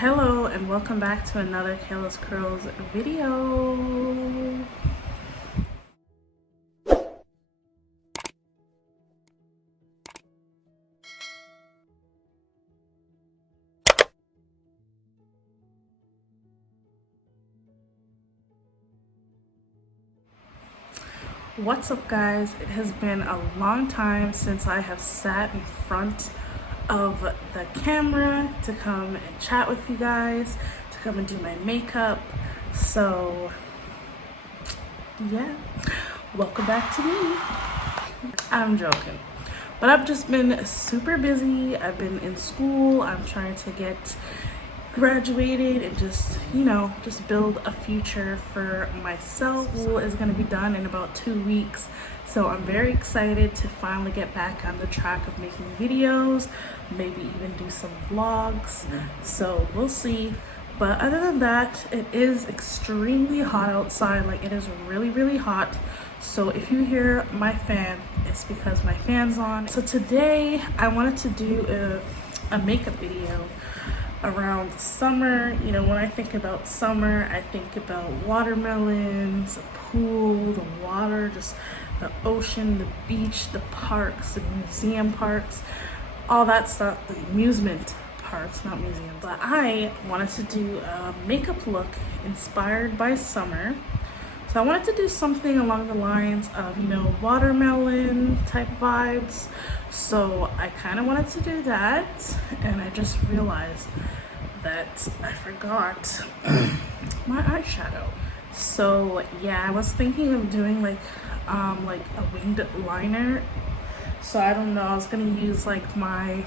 Hello and welcome back to another Kayla's Curls video. What's up, guys? It has been a long time since I have sat in front of the camera to come and chat with you guys, to come and do my makeup. So yeah, welcome back to me. I'm joking, but I've just been super busy. I've been in school. I'm trying to get graduated and just build a future for myself. School is going to be done in about 2 weeks, so I'm very excited to finally get back on the track of making videos, maybe even do some vlogs. So we'll see. But other than that, it is extremely hot outside. Like, it is really hot. So if you hear my fan, it's because my fan's on. So today I wanted to do a makeup video around summer. You know, when I think about summer, I think about watermelons, a pool, the water, just the ocean, the beach, the parks, the museum parks, all that stuff, the amusement parks, not museums. But I wanted to do a makeup look inspired by summer. So I wanted to do something along the lines of, watermelon type vibes. So I kind of wanted to do that, and I just realized that I forgot my eyeshadow. So yeah, I was thinking of doing like a winged liner. So I don't know, I was gonna use like my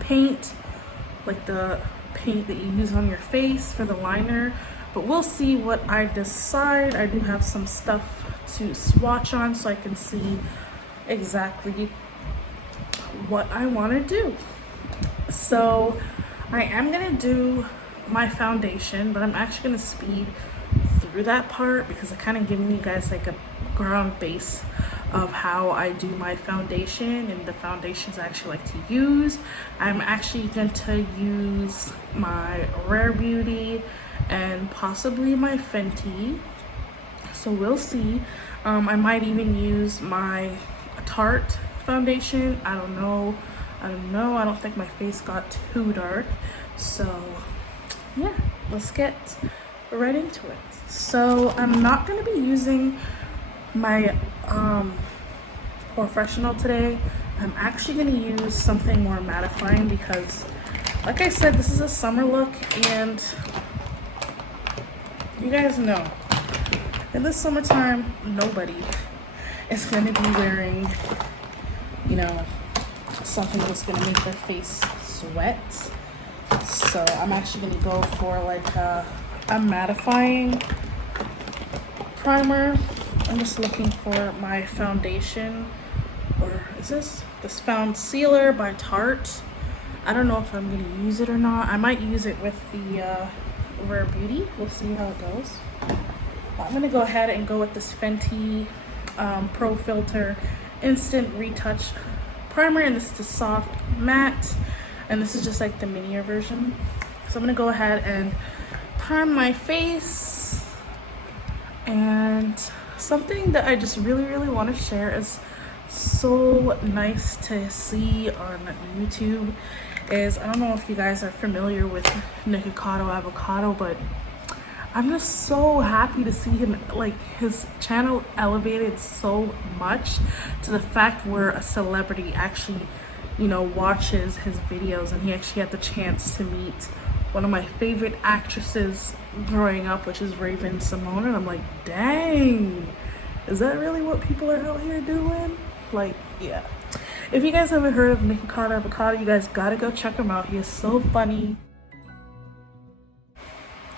paint, like the paint that you use on your face for the liner. But we'll see what I decide. I do have some stuff to swatch on so I can see exactly what I want to do. So I am going to do my foundation, but I'm actually going to speed through that part because I'm kind of giving you guys like a ground base of how I do my foundation and the foundations I actually like to use. I'm actually going to use my Rare Beauty and possibly my Fenty, so we'll see. I might even use my Tarte foundation. I don't know. I don't think my face got too dark. So yeah, let's get right into it. So I'm not going to be using my professional today. I'm actually going to use something more mattifying because, like I said, this is a summer look, and you guys know in the summertime nobody is going to be wearing something that's going to make their face sweat. So I'm actually going to go for like a mattifying primer. I'm just looking for my foundation, or is this Foundcealer by Tarte. I don't know if I'm going to use it or not. I might use it with the Rare Beauty. We'll see how it goes. I'm going to go ahead and go with this Fenty Pro Filter Instant Retouch Primer, and this is the soft matte, and this is just like the minier version. So I'm going to go ahead and prime my face. And something that I just really want to share is so nice to see on YouTube is, I don't know if you guys are familiar with Nikocado Avocado, but I'm just so happy to see him, like, his channel elevated so much to the fact where a celebrity actually, watches his videos, and he actually had the chance to meet one of my favorite actresses growing up, which is Raven Simone, and I'm like, dang, is that really what people are out here doing? Like, yeah. If you guys haven't heard of Nikocado Avocado, you guys gotta go check him out. He is so funny.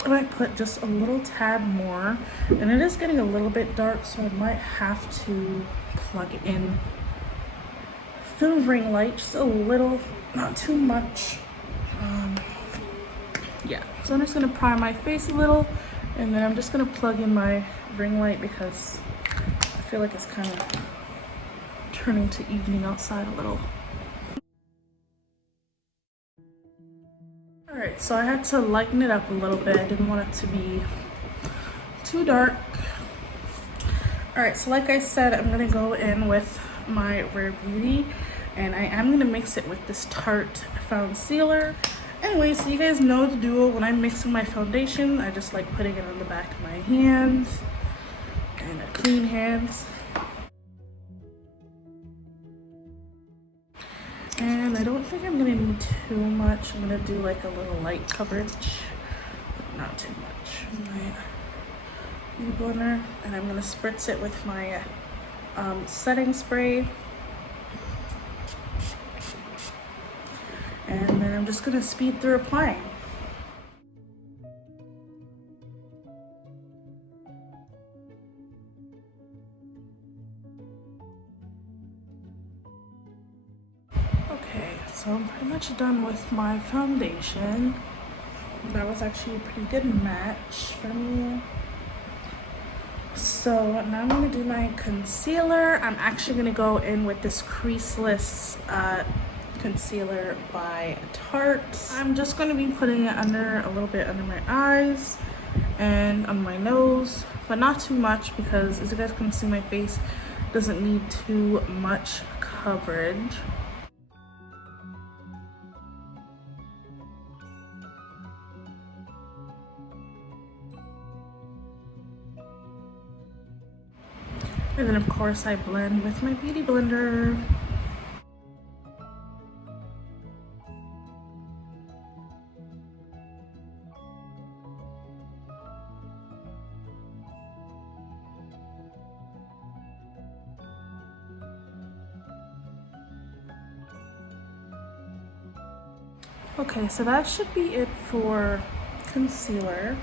I might put just a little tad more, and it is getting a little bit dark, so I might have to plug in the ring light just a little, not too much. Yeah, so I'm just gonna prime my face a little, and then I'm just gonna plug in my ring light because I feel like it's kind of turning to evening outside a little. Alright, Alright, so I had to lighten it up a little bit. I didn't want it to be too dark. Alright, so like I said, I'm going to go in with my Rare Beauty, and I am going to mix it with this Tarte Foundcealer. Anyway, so you guys know the deal. When I'm mixing my foundation, I just like putting it on the back of my hands and clean hands. And I don't think I'm gonna need too much. I'm gonna do like a little light coverage, not too much. My blender, and I'm gonna spritz it with my setting spray. And then I'm just gonna speed through applying. Okay, so I'm pretty much done with my foundation. That was actually a pretty good match for me. So now I'm gonna do my concealer. I'm actually gonna go in with this creaseless concealer by Tarte. I'm just going to be putting it under a little bit under my eyes and on my nose, but not too much because, as you guys can see, my face doesn't need too much coverage. And then of course I blend with my beauty blender. Okay, so that should be it for concealer.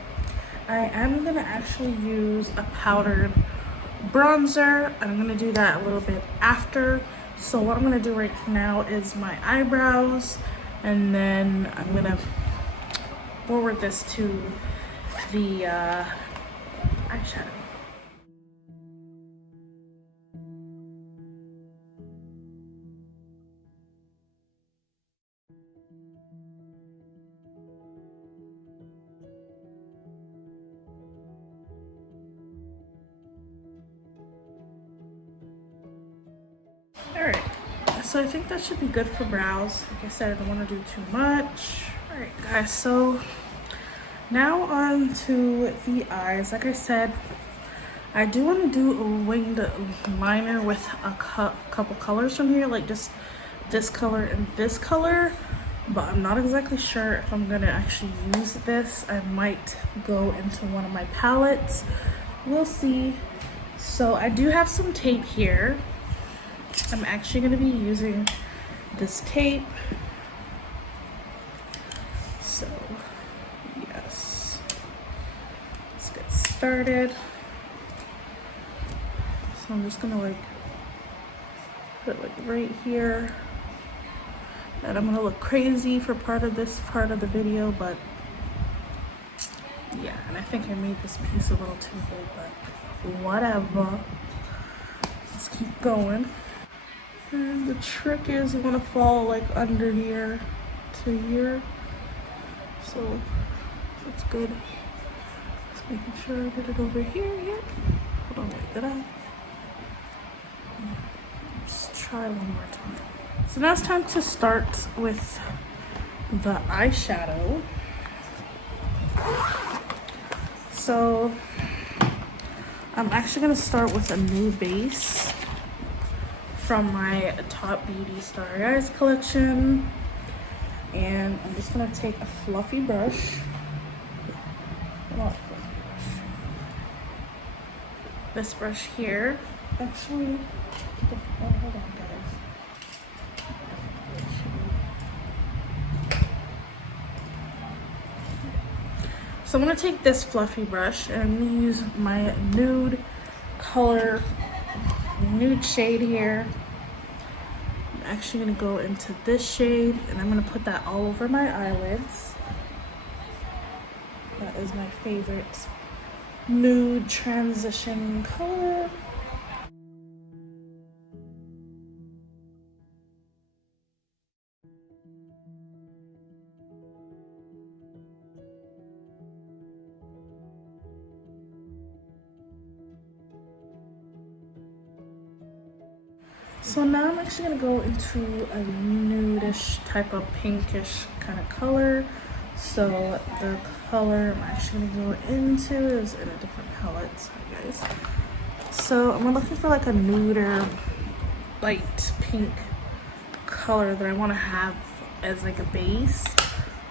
I am gonna actually use a powdered bronzer, and I'm gonna do that a little bit after. So what I'm gonna do right now is my eyebrows, and then I'm gonna forward this to the eyeshadow. Alright, so I think that should be good for brows. Like I said, I don't want to do too much. Alright guys, so now on to the eyes. Like I said, I do want to do a winged liner with a couple colors from here, like just this color and this color, but I'm not exactly sure if I'm gonna actually use this. I might go into one of my palettes. We'll see. So I do have some tape here. I'm actually going to be using this tape. So, yes. Let's get started. So I'm just going to like put it like right here. And I'm going to look crazy for part of this part of the video, but yeah, and I think I made this piece a little too big, but whatever. Let's keep going. And the trick is you want to fall like under here to here. So that's good. Just making sure I get it over here yet. Hold on, wait, did I? Let's try one more time. So now it's time to start with the eyeshadow. So I'm actually going to start with a new base from my Tarte Beauty Starry Eyes collection, and I'm just gonna take a fluffy brush. This brush here. Actually, hold on, guys. So I'm gonna take this fluffy brush and I'm gonna use my nude shade here. I'm actually gonna go into this shade and I'm gonna put that all over my eyelids. That is my favorite nude transition color. So now I'm actually gonna go into a nudish type of pinkish kind of color. So the color I'm actually gonna go into is in a different palette, sorry guys. So I'm looking for like a nuder, light pink color that I want to have as like a base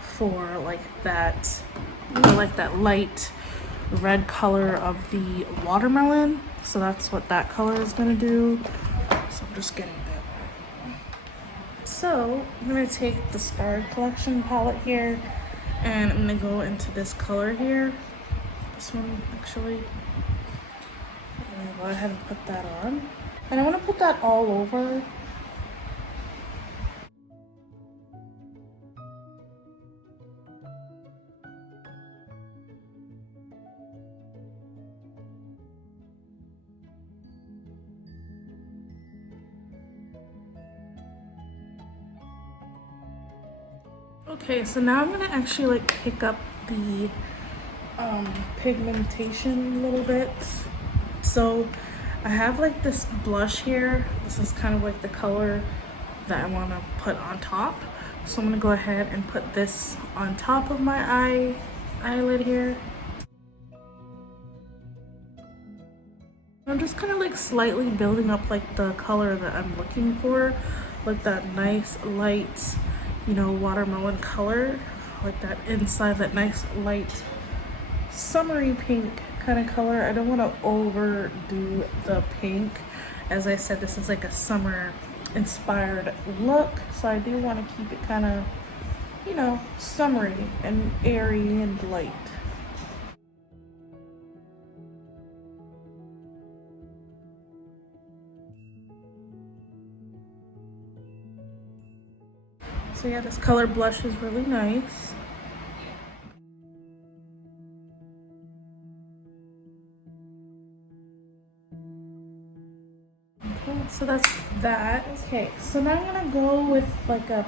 for like that, you know, like that light red color of the watermelon. So that's what that color is gonna do. So I'm just getting that. So I'm gonna take the Starry collection palette here, and I'm gonna go into this color here. This one actually. I'm gonna go ahead and put that on, and I want to put that all over. Okay, so now I'm gonna actually like pick up the pigmentation a little bit. So I have like this blush here. This is kind of like the color that I want to put on top. So I'm gonna go ahead and put this on top of my eyelid here. I'm just kind of like slightly building up like the color that I'm looking for, like that nice light, you know, watermelon color, like that inside, that nice light summery pink kind of color. I don't want to overdo the pink. As I said, this is like a summer inspired look, so I do want to keep it kind of, you know, summery and airy and light. So yeah, this color blush is really nice. Okay, so that's that. Okay, so now I'm gonna go with like a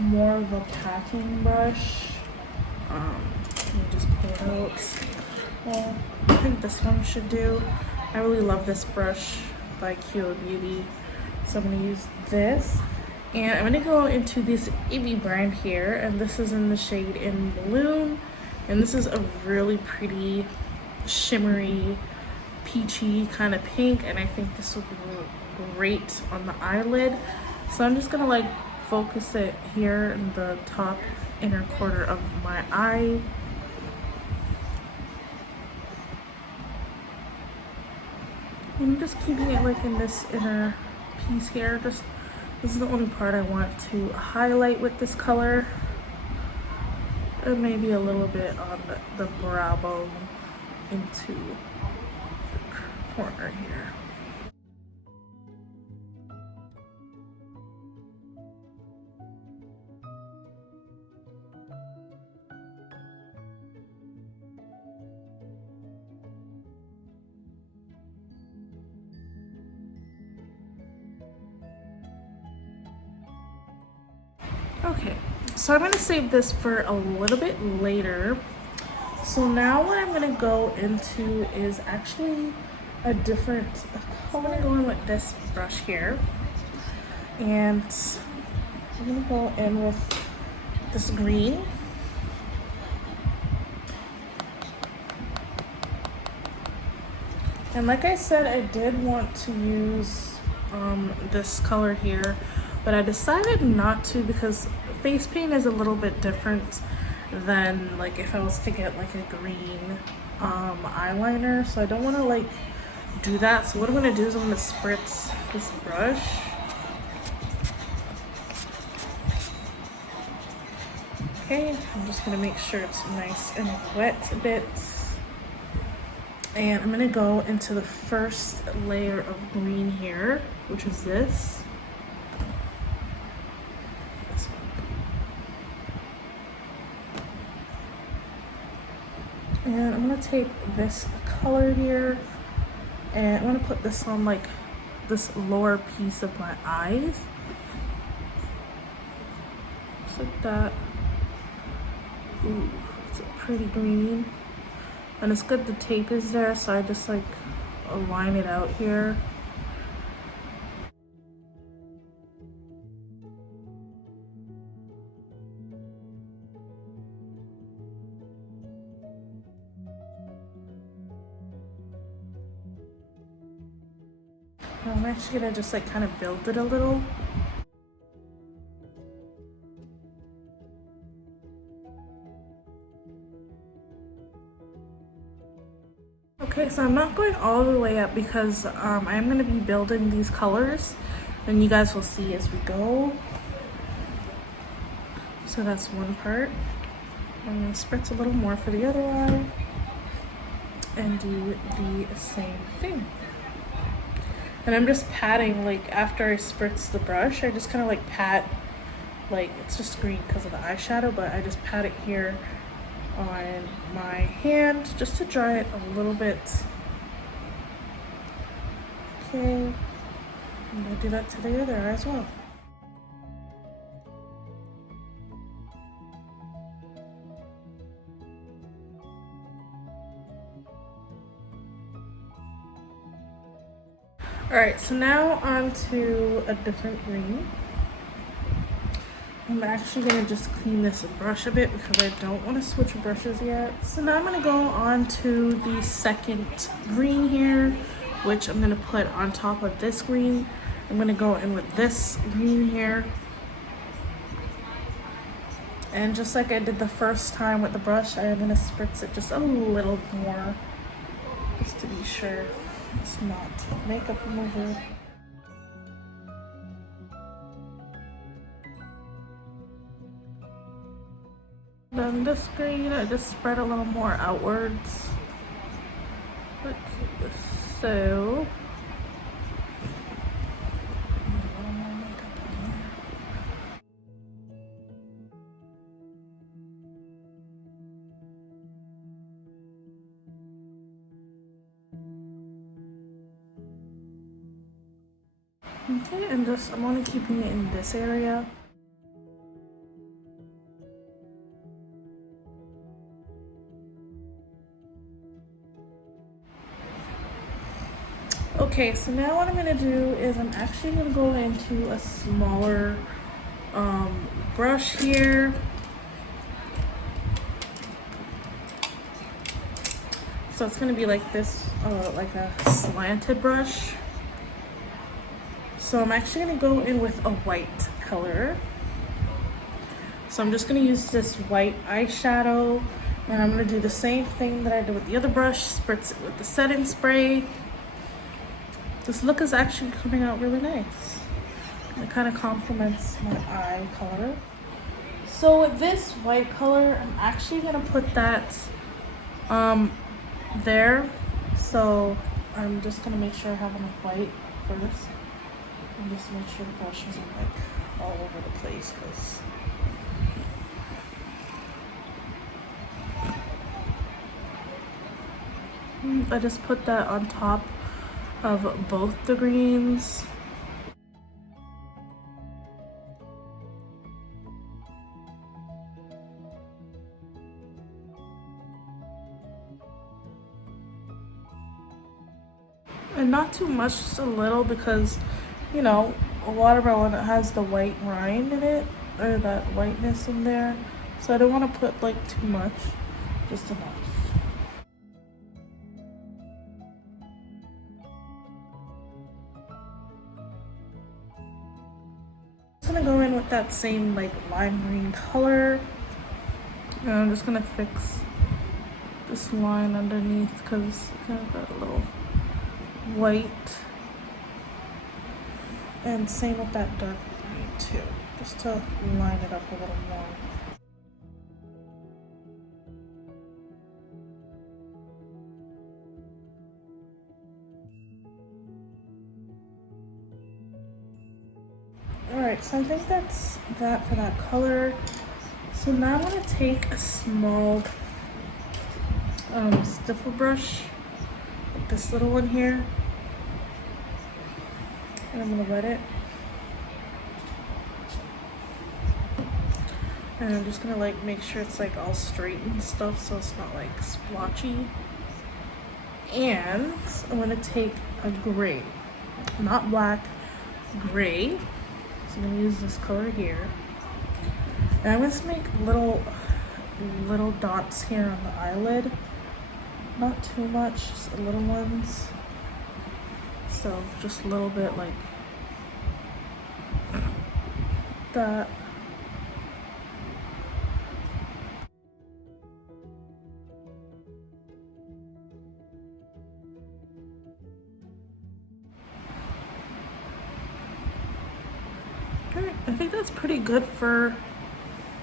more of a packing brush. Let me just pull it out. Well, I think this one should do. I really love this brush by Fenty Beauty, so I'm gonna use this. And I'm gonna go into this Ibby brand here, and this is in the shade In Bloom. And this is a really pretty, shimmery, peachy kind of pink, and I think this will be great on the eyelid. So I'm just gonna like focus it here in the top inner quarter of my eye. I'm just keeping it like in this inner piece here. This is the only part I want to highlight with this color. And maybe a little bit on the brow bone into the corner here. Okay, so I'm gonna save this for a little bit later. So now what I'm gonna go into is actually a different, I'm gonna go in with this brush here. And I'm gonna go in with this green. And like I said, I did want to use this color here, but I decided not to because face paint is a little bit different than like if I was to get like a green eyeliner. So I don't want to like do that. So what I'm going to do is I'm going to spritz this brush. Okay, I'm just going to make sure it's nice and wet a bit. And I'm going to go into the first layer of green here, which is this. And I'm going to take this color here, and I'm going to put this on like this lower piece of my eyes. Just like that. Ooh, it's a pretty green. And it's good the tape is there, so I just like line it out here. actually gonna just like kind of build it a little. Okay, so I'm not going all the way up because I am going to be building these colors and you guys will see as we go. So that's one part. I'm going to spritz a little more for the other eye and do the same thing. And I'm just patting, like after I spritz the brush, I just kind of like pat, like it's just green because of the eyeshadow, but I just pat it here on my hand just to dry it a little bit. Okay, I'm gonna do that to the other eye as well. Alright, so now on to a different green. I'm actually going to just clean this brush a bit because I don't want to switch brushes yet. So now I'm going to go on to the second green here, which I'm going to put on top of this green. I'm going to go in with this green here. And just like I did the first time with the brush, I am going to spritz it just a little more, just to be sure it's not makeup remover. Then this green, I just spread a little more outwards. Okay, so okay, and just I'm only keeping it in this area. Okay, so now what I'm going to do is I'm actually going to go into a smaller brush here. So it's going to be like this, like a slanted brush. So I'm actually going to go in with a white color. So I'm just going to use this white eyeshadow, and I'm going to do the same thing that I did with the other brush, spritz it with the setting spray. This look is actually coming out really nice. It kind of complements my eye color. So with this white color, I'm actually gonna put that there. So I'm just gonna make sure I have enough white first. And just make sure the brush isn't like all over the place, because I just put that on top of both the greens. And not too much, just a little, because you know, a watermelon has the white rind in it, or that whiteness in there, so I don't want to put like too much, just enough. I'm gonna go in with that same like lime green color, and I'm just gonna fix this line underneath because it's kind of got a little white, and same with that dark green too, just to line it up a little more. Alright, so I think that's that for that color. So now I'm going to take a small stiffer brush, like this little one here, and I'm going to wet it. And I'm just going to like make sure it's like all straight and stuff, so it's not like splotchy. And I'm going to take a gray, not black, gray. So I'm going to use this color here, and I'm going to make little dots here on the eyelid, not too much, just little ones. So just a little bit like that. Alright, I think that's pretty good for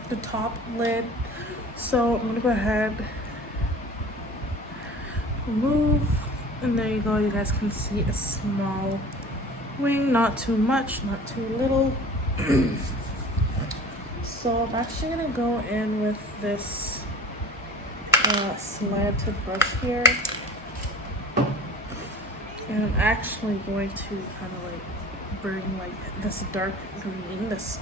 the top lid. So I'm gonna go ahead, remove, and there you go. You guys can see a small wing, not too much, not too little. So I'm actually gonna go in with this slanted brush here, and I'm actually going to kind of like bring like this dark green, this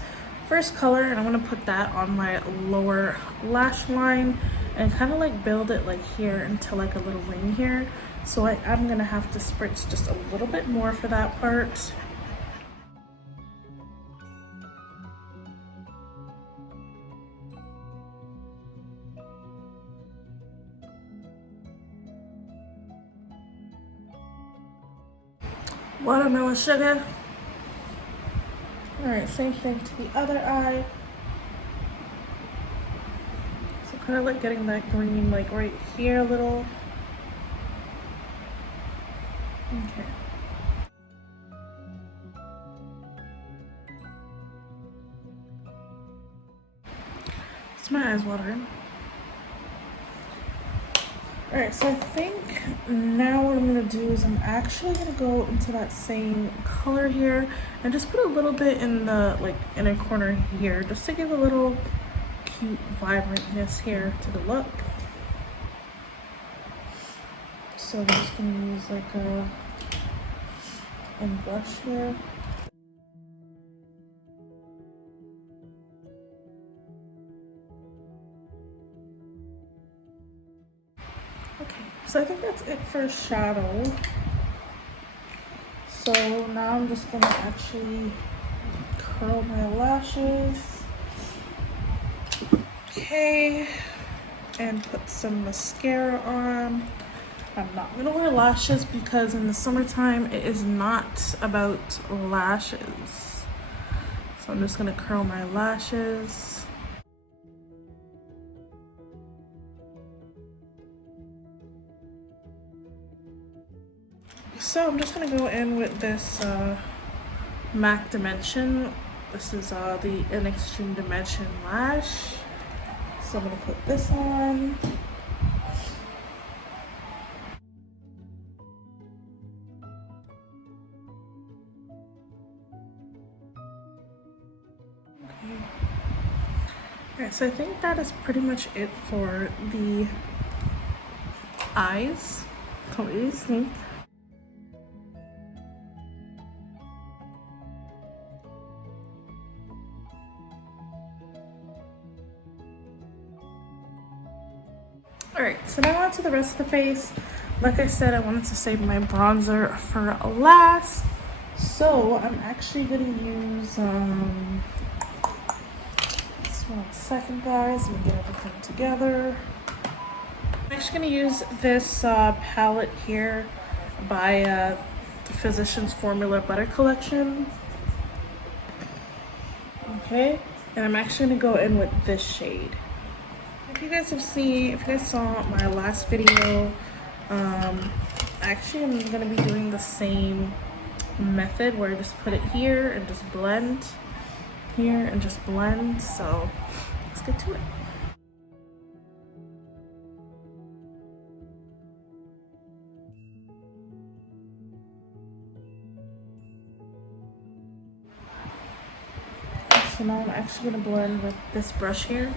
first color, and I'm gonna put that on my lower lash line and kind of like build it like here into like a little wing here. So I'm gonna have to spritz just a little bit more for that part. Watermelon sugar. Alright, same thing to the other eye. So kind of like getting that green like right here a little. Okay. It's my eyes watering. Alright, so I think now what I'm gonna do is I'm actually gonna go into that same color here and just put a little bit in the like inner corner here, just to give a little cute vibrantness here to the look. So I'm just gonna use like a blush here. Okay, so I think that's it for shadow. So now I'm just gonna actually curl my lashes. Okay, and put some mascara on. I'm not gonna wear lashes because in the summertime it is not about lashes. So I'm just gonna curl my lashes. So I'm just gonna go in with this MAC Dimension. This is the In Extreme Dimension lash. So I'm gonna put this on. Okay. Alright, so I think that is pretty much it for the eyes. Can't really see. Alright, so now on to the rest of the face. Like I said, I wanted to save my bronzer for last. So I'm actually gonna use just 1 second guys, let me get everything together. I'm actually gonna use this palette here by the Physicians Formula Butter Collection. Okay, and I'm actually gonna go in with this shade. If you guys saw my last video, actually I'm gonna be doing the same method where I just put it here and just blend here and just blend. So let's get to it. So now I'm actually gonna blend with this brush here.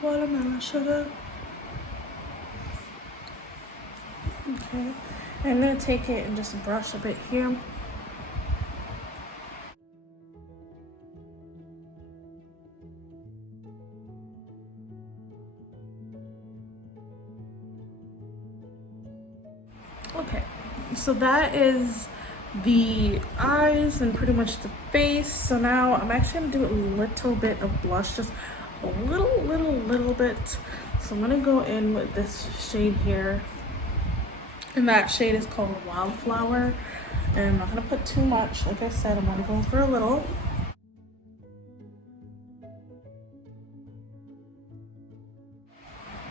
Watermelon sugar. Okay, I'm gonna take it and just brush a bit here. Okay, so that is the eyes and pretty much the face. So now I'm actually gonna do a little bit of blush, just a little bit. So I'm gonna go in with this shade here, and that shade is called Wildflower. And I'm not gonna put too much. Like I said, I'm gonna go for a little.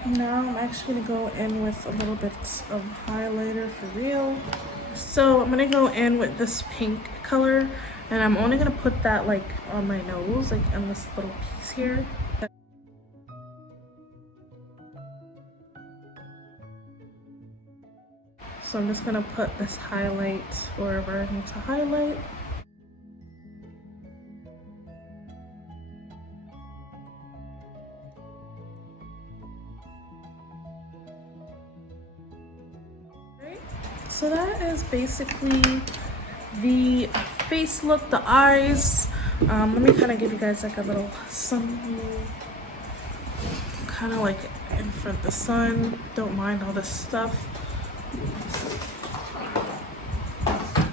Now I'm actually gonna go in with a little bit of highlighter for real. So I'm gonna go in with this pink color, and I'm only gonna put that like on my nose, like on this little piece here. So I'm just gonna put this highlight wherever I need to highlight. So that is basically the face look, the eyes. Let me kind of give you guys like a little sun, kind of like in front of the sun. Don't mind all this stuff.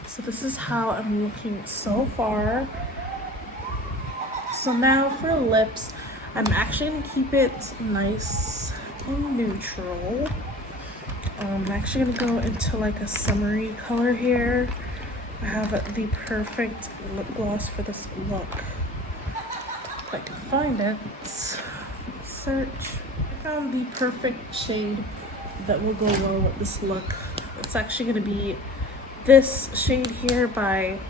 So this is how I'm looking so far. So now for lips, I'm actually gonna keep it nice and neutral. I'm actually gonna go into like a summery color here. I have the perfect lip gloss for this look. If I can find it, search. I found the perfect shade that will go well with this look. It's actually gonna be this shade here by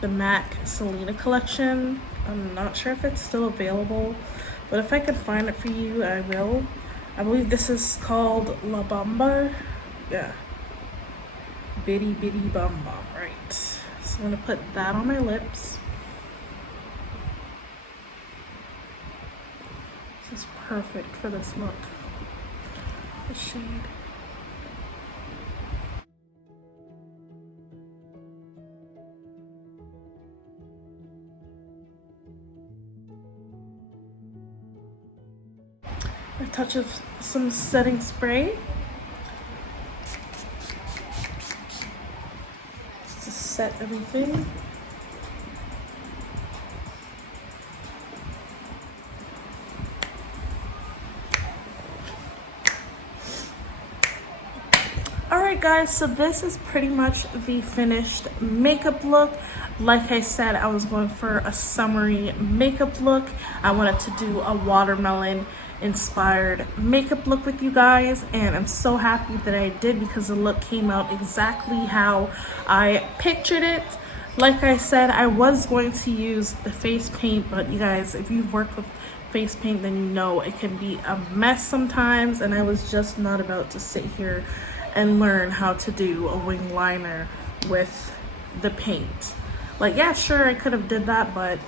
the MAC Selena collection. I'm not sure if it's still available, but if I can find it for you, I will. I believe this is called La Bamba. Yeah. Bitty Bitty Bum Bum, right. So I'm gonna put that on my lips. This is perfect for this look. The shade. A touch of some setting spray. Just to set everything. Alright guys, so this is pretty much the finished makeup look. Like I said, I was going for a summery makeup look. I wanted to do a watermelon inspired makeup look with you guys, and I'm so happy that I did because the look came out exactly how I pictured it. Like I said, I was going to use the face paint, but you guys, if you've worked with face paint, then you know it can be a mess sometimes, and I was just not about to sit here and learn how to do a wing liner with the paint. Like, yeah, sure, I could have did that, but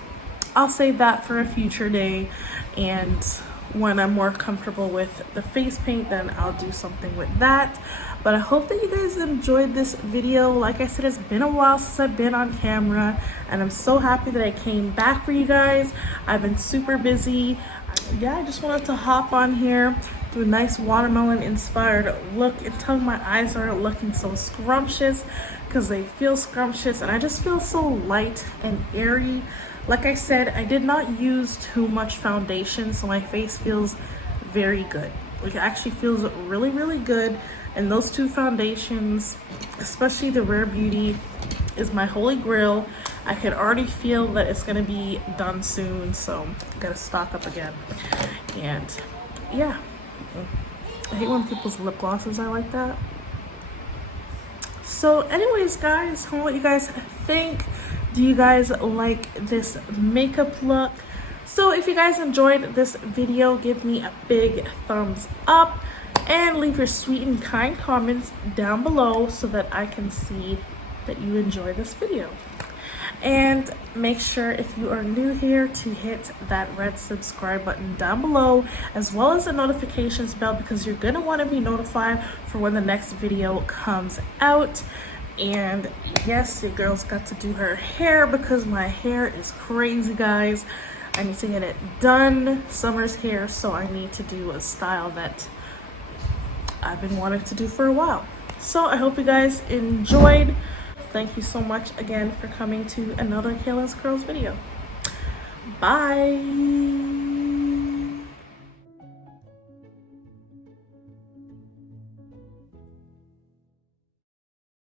I'll save that for a future day, and when I'm more comfortable with the face paint, then I'll do something with that. But I hope that you guys enjoyed this video. Like I said, it's been a while since I've been on camera, and I'm so happy that I came back for you guys. I've been super busy. Yeah, I just wanted to hop on here, do a nice watermelon inspired look until my eyes aren't looking so scrumptious, because they feel scrumptious, and I just feel so light and airy. Like I said, I did not use too much foundation, so my face feels very good. Like, it actually feels really good. And those two foundations, especially the Rare Beauty, is my holy grail. I could already feel that it's gonna be done soon, so I gotta stock up again. And yeah, I hate when people's lip glosses are like that. So anyways guys, I want what you guys think. Do you guys like this makeup look? So if you guys enjoyed this video, give me a big thumbs up and leave your sweet and kind comments down below so that I can see that you enjoy this video. And make sure, if you are new here, to hit that red subscribe button down below, as well as the notifications bell, because you're gonna want to be notified for when the next video comes out. And yes, your girl's got to do her hair because my hair is crazy, guys. I need to get it done. Summer's here, so I need to do a style that I've been wanting to do for a while. So I hope you guys enjoyed. thank you so much again for coming to another Kayla's Curls video. Bye.